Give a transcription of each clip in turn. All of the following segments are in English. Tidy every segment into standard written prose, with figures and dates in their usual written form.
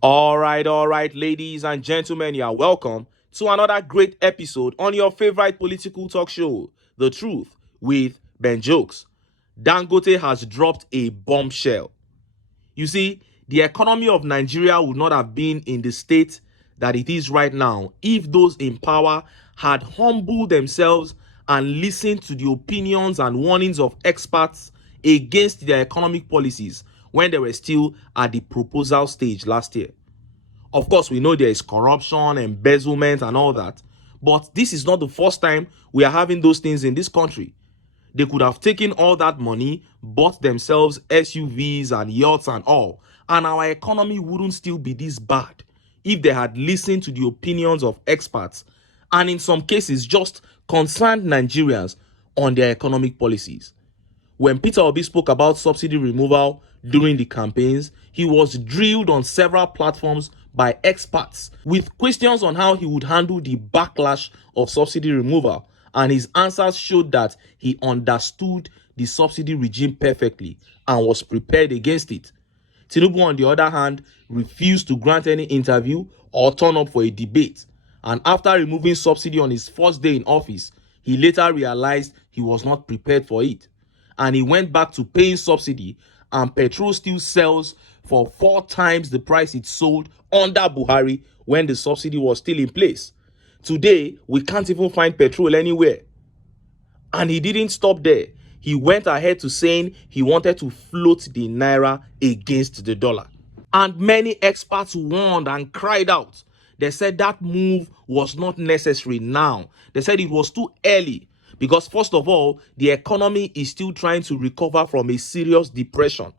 All right, ladies and gentlemen, you are welcome to another great episode on your favorite political talk show, The Truth with Ben Jokes. Dangote has dropped a bombshell. You see, the economy of Nigeria would not have been in the state that it is right now if those in power had humbled themselves and listened to the opinions and warnings of experts against their economic policies when they were still at the proposal stage last year. Of course, we know there is corruption, embezzlement, and all that, but this is not the first time we are having those things in this country. They could have taken all that money, bought themselves SUVs and yachts and all, and our economy wouldn't still be this bad if they had listened to the opinions of experts and in some cases just concerned Nigerians on their economic policies. When Peter Obi spoke about subsidy removal during the campaigns, he was drilled on several platforms by experts with questions on how he would handle the backlash of subsidy removal, and his answers showed that he understood the subsidy regime perfectly and was prepared against it. TINUBU, on the other hand, refused to grant any interview or turn up for a debate, and after removing subsidy on his first day in office, he later realized he was not prepared for it, and he went back to paying subsidy, and petrol still sells for 4 times the price it sold under Buhari when the subsidy was still in place. Today, we can't even find petrol anywhere. And he didn't stop there. He went ahead to saying he wanted to float the naira against the dollar. And many experts warned and cried out. They said that move was not necessary now. They said it was too early because, first of all, the economy is still trying to recover from a serious depression.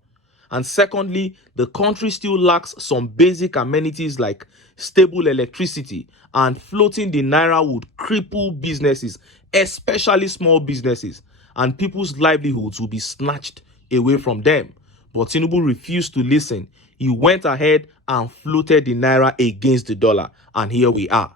And secondly, the country still lacks some basic amenities like stable electricity, and floating the naira would cripple businesses, especially small businesses, and people's livelihoods will be snatched away from them. But Tinubu refused to listen. He went ahead and floated the naira against the dollar, and here we are.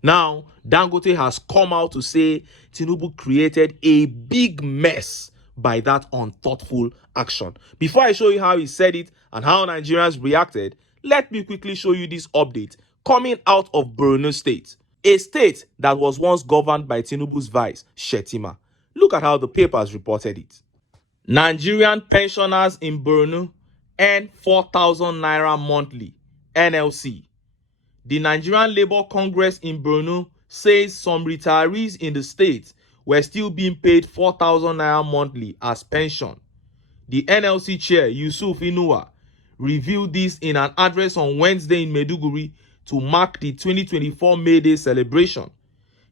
Now, Dangote has come out to say Tinubu created a big mess by that unthoughtful action. Before I show you how he said it and how Nigerians reacted, let me quickly show you this update coming out of BORNO state, a state that was once governed by Tinubu's vice, Shettima. Look at how the papers reported it. Nigerian pensioners in BORNO earn 4,000 naira monthly, NLC. The Nigerian Labour Congress in BORNO says some retirees in the state were still being paid 4,000 naira monthly as pension. The NLC chair, Yusuf Inuwa, revealed this in an address on Wednesday in Maiduguri to mark the 2024 May Day celebration.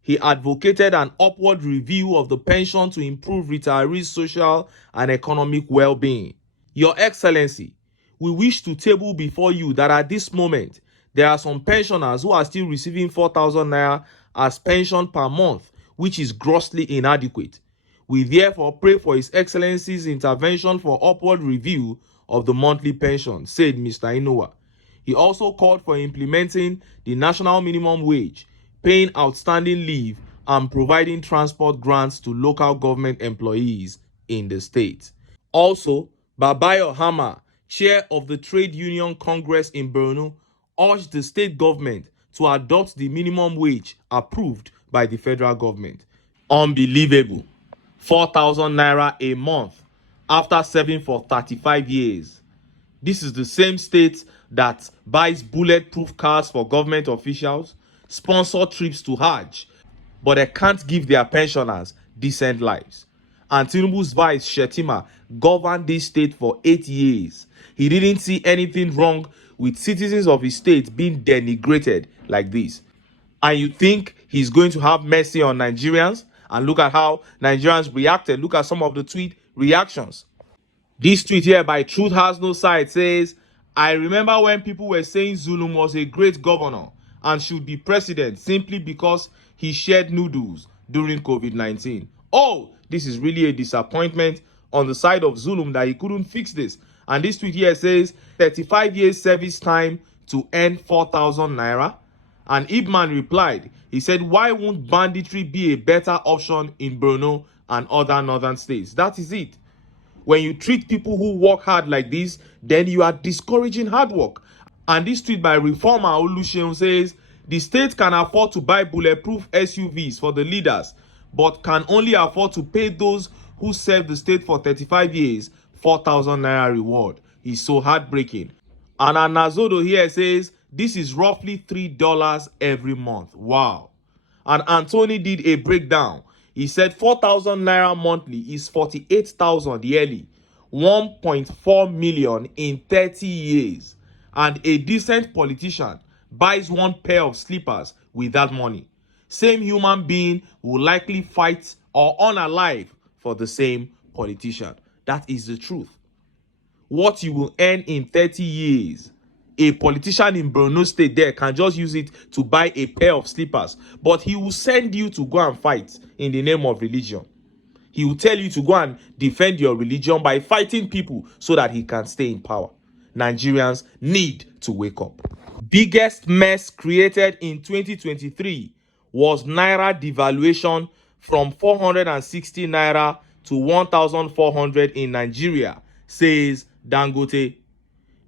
He advocated an upward review of the pension to improve retirees' social and economic well-being. Your Excellency, we wish to table before you that at this moment, there are some pensioners who are still receiving 4,000 naira as pension per month, which is grossly inadequate. We therefore pray for His Excellency's intervention for upward review of the monthly pension, said Mr. Inuwa. He also called for implementing the national minimum wage, paying outstanding leave, and providing transport grants to local government employees in the state. Also, Babayo Hama, chair of the Trade Union Congress in BORNO, urged the state government to adopt the minimum wage approved by the federal government. Unbelievable. 4,000 naira a month after serving for 35 years. This is the same state that buys bulletproof cars for government officials, sponsor trips to Hajj, but they can't give their pensioners decent lives. And Tinubu's vice, Shettima, governed this state for 8 years. He didn't see anything wrong with citizens of his state being denigrated like this. And you think he's going to have mercy on Nigerians? And look at how Nigerians reacted. Look at some of the tweet reactions. This tweet here by Truth Has No Side says, I remember when people were saying Zulum was a great governor and should be president simply because he shared noodles during COVID-19. Oh, this is really a disappointment on the side of Zulum that he couldn't fix this. And this tweet here says 35 years service time to earn 4,000 naira. And Ibman replied, he said, why won't banditry be a better option in BORNO and other northern states? That is it. When you treat people who work hard like this, then you are discouraging hard work. And this tweet by Reformer Oluseun says, the state can afford to buy bulletproof SUVs for the leaders, but can only afford to pay those who served the state for 35 years 4,000 naira reward. It's so heartbreaking. And Anazodo here says, this is roughly $3 every month. Wow. And Anthony did a breakdown. He said 4,000 naira monthly is 48,000 yearly, 1.4 million in 30 years. And a decent politician buys one pair of slippers with that money. Same human being will likely fight or unalive for the same politician. That is the truth. What you will earn in 30 years, a politician in Borno State there can just use it to buy a pair of slippers, but he will send you to go and fight in the name of religion. He will tell you to go and defend your religion by fighting people so that he can stay in power. Nigerians need to wake up. Biggest mess created in 2023 was Naira devaluation from 460 Naira to 1,400 in Nigeria, says Dangote.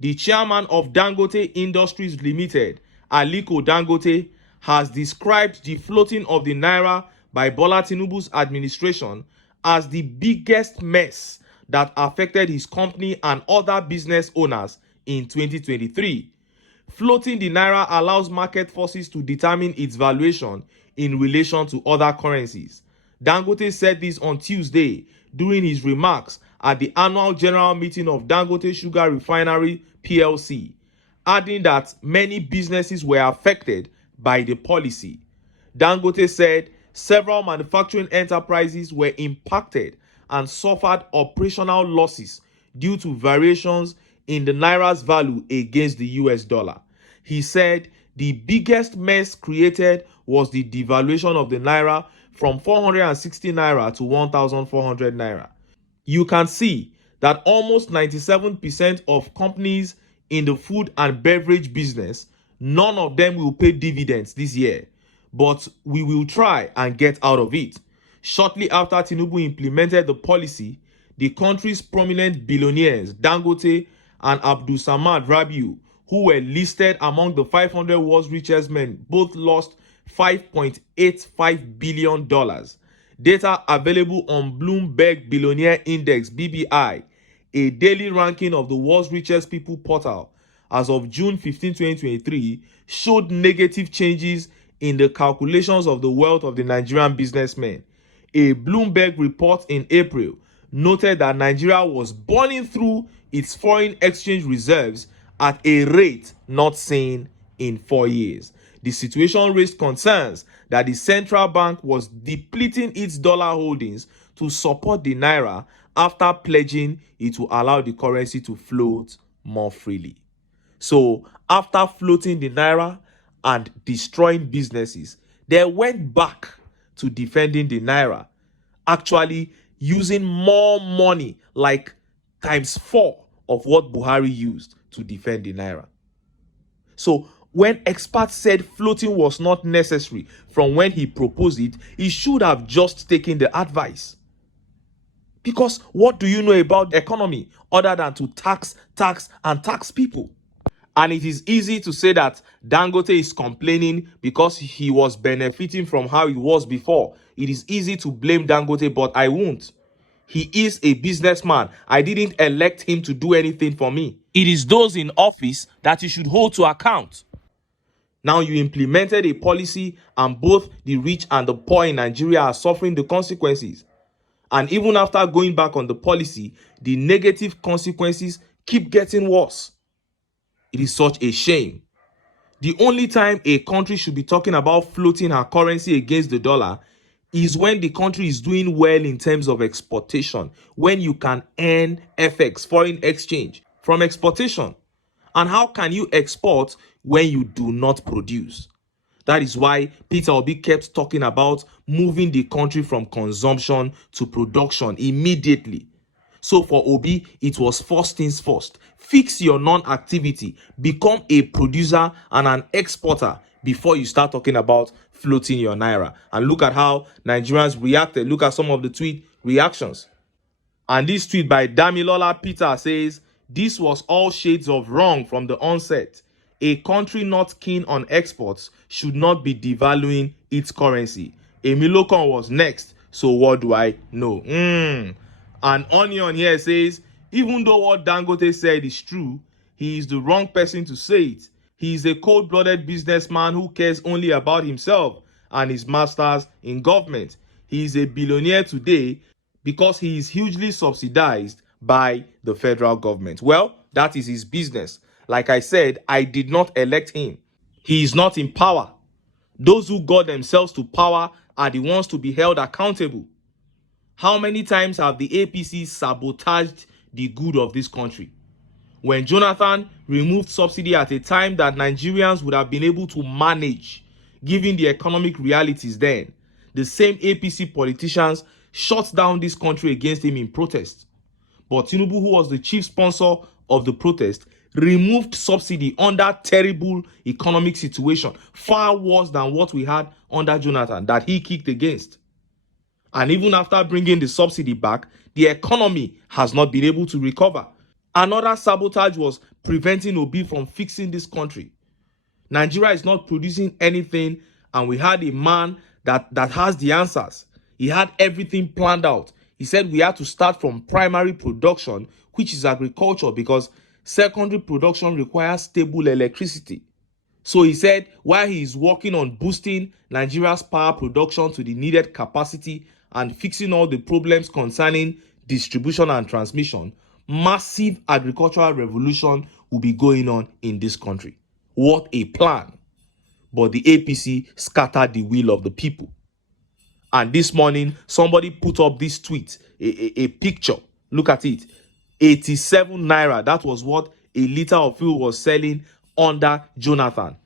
The chairman of Dangote Industries Limited, Aliko Dangote, has described the floating of the Naira by Bola Tinubu's administration as the biggest mess that affected his company and other business owners in 2023. Floating the Naira allows market forces to determine its valuation in relation to other currencies. Dangote said this on Tuesday during his remarks at the annual general meeting of Dangote Sugar Refinery PLC, adding that many businesses were affected by the policy. Dangote said several manufacturing enterprises were impacted and suffered operational losses due to variations in the Naira's value against the US dollar. He said the biggest mess created was the devaluation of the Naira from 460 Naira to 1,400 Naira. You can see that almost 97% of companies in the food and beverage business, none of them will pay dividends this year, but we will try and get out of it. Shortly after Tinubu implemented the policy, the country's prominent billionaires, Dangote and Abdul Samad Rabiu, who were listed among the 500 world's richest men, both lost $5.85 billion. Data available on Bloomberg Billionaire Index (BBI), a daily ranking of the world's richest people portal, as of June 15, 2023, showed negative changes in the calculations of the wealth of the Nigerian businessmen. A Bloomberg report in April noted that Nigeria was burning through its foreign exchange reserves at a rate not seen in 4 years. The situation raised concerns that the central bank was depleting its dollar holdings to support the Naira after pledging it to allow the currency to float more freely. So, after floating the Naira and destroying businesses, they went back to defending the Naira, actually using more money, like times 4 of what Buhari used to defend the Naira. So, when experts said floating was not necessary from when he proposed it, he should have just taken the advice. Because what do you know about the economy other than to tax people? And it is easy to say that Dangote is complaining because he was benefiting from how it was before. It is easy to blame Dangote, but I won't. He is a businessman. I didn't elect him to do anything for me. It is those in office that you should hold to account. Now you implemented a policy and both the rich and the poor in Nigeria are suffering the consequences. And even after going back on the policy, the negative consequences keep getting worse. It is such a shame. The only time a country should be talking about floating her currency against the dollar is when the country is doing well in terms of exportation, when you can earn FX, foreign exchange, from exportation. And how can you export when you do not produce? That is why Peter Obi kept talking about moving the country from consumption to production immediately. So for Obi, it was first things first. Fix your non-activity, become a producer and an exporter before you start talking about floating your Naira. And look at how Nigerians reacted. Look at some of the tweet reactions. And this tweet by Damilola Peter says, this was all shades of wrong from the onset. A country not keen on exports should not be devaluing its currency. Emilokon was next, so what do I know? An Onion here says, even though what Dangote said is true, he is the wrong person to say it. He is a cold-blooded businessman who cares only about himself and his masters in government. He is a billionaire today because he is hugely subsidized by the federal government. Well, that is his business. Like I said, I did not elect him. He is not in power. Those who got themselves to power are the ones to be held accountable. How many times have the APC sabotaged the good of this country? When Jonathan removed subsidy at a time that Nigerians would have been able to manage, given the economic realities then, the same APC politicians shut down this country against him in protest. But TINUBU, who was the chief sponsor of the protest, removed subsidy under terrible economic situation, far worse than what we had under Jonathan, that he kicked against. And even after bringing the subsidy back, the economy has not been able to recover. Another sabotage was preventing Obi from fixing this country. Nigeria is not producing anything, and we had a man that has the answers. He had everything planned out. He said we had to start from primary production, which is agriculture, because secondary production requires stable electricity. So he said while he is working on boosting Nigeria's power production to the needed capacity and fixing all the problems concerning distribution and transmission, massive agricultural revolution will be going on in this country. What a plan. But the APC scattered the will of the people. And this morning, somebody put up this tweet, a picture. Look at it. 87 naira. That was what a liter of fuel was selling under Jonathan.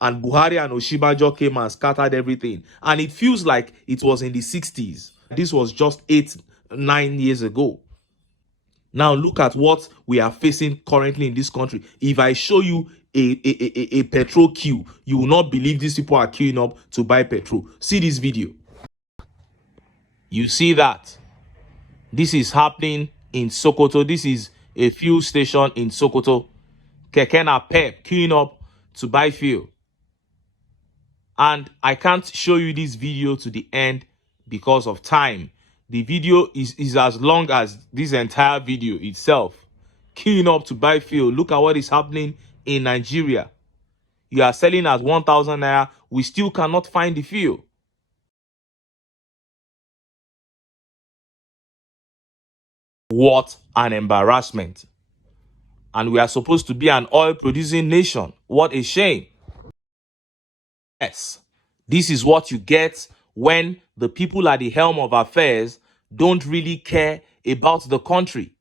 And Buhari and Oshibanjo came and scattered everything. And it feels like it was in the 60s. This was just 8-9 years ago. Now look at what we are facing currently in this country. If I show you a petrol queue, you will not believe these people are queuing up to buy petrol. See this video. You see that? This is happening in Sokoto. This is a fuel station in Sokoto. Keke Napep queuing up to buy fuel. And I can't show you this video to the end because of time. The video is as long as this entire video itself. Queuing up to buy fuel. Look at what is happening in Nigeria. You are selling at 1,000 naira. We still cannot find the fuel. What an embarrassment. And we are supposed to be an oil-producing nation. What a shame. Yes, this is what you get when the people at the helm of affairs don't really care about the country.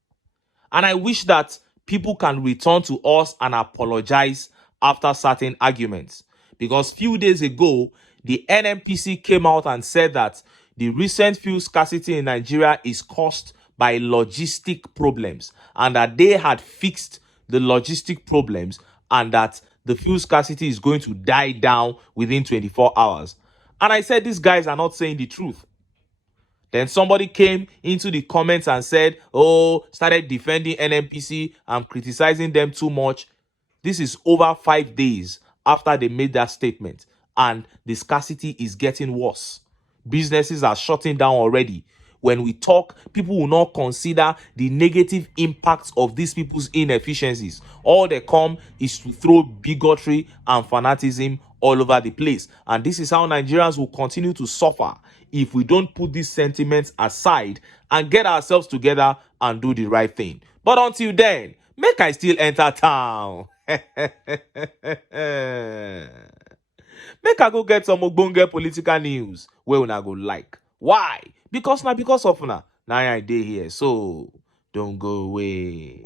And I wish that people can return to us and apologize after certain arguments. Because few days ago, the NNPC came out and said that the recent fuel scarcity in Nigeria is caused by logistic problems, and that they had fixed the logistic problems and that the fuel scarcity is going to die down within 24 hours. And I said, these guys are not saying the truth. Then somebody came into the comments and said, oh, started defending NNPC and criticizing them too much. This is over 5 days after they made that statement, and the scarcity is getting worse. Businesses are shutting down already. When we talk, people will not consider the negative impacts of these people's inefficiencies. All they come is to throw bigotry and fanaticism all over the place. And this is how Nigerians will continue to suffer if we don't put these sentiments aside and get ourselves together and do the right thing. But until then, make I still enter town. Make I go get some ogbonge political news where una go like. Why? Because of una. Now I dey here, so don't go away.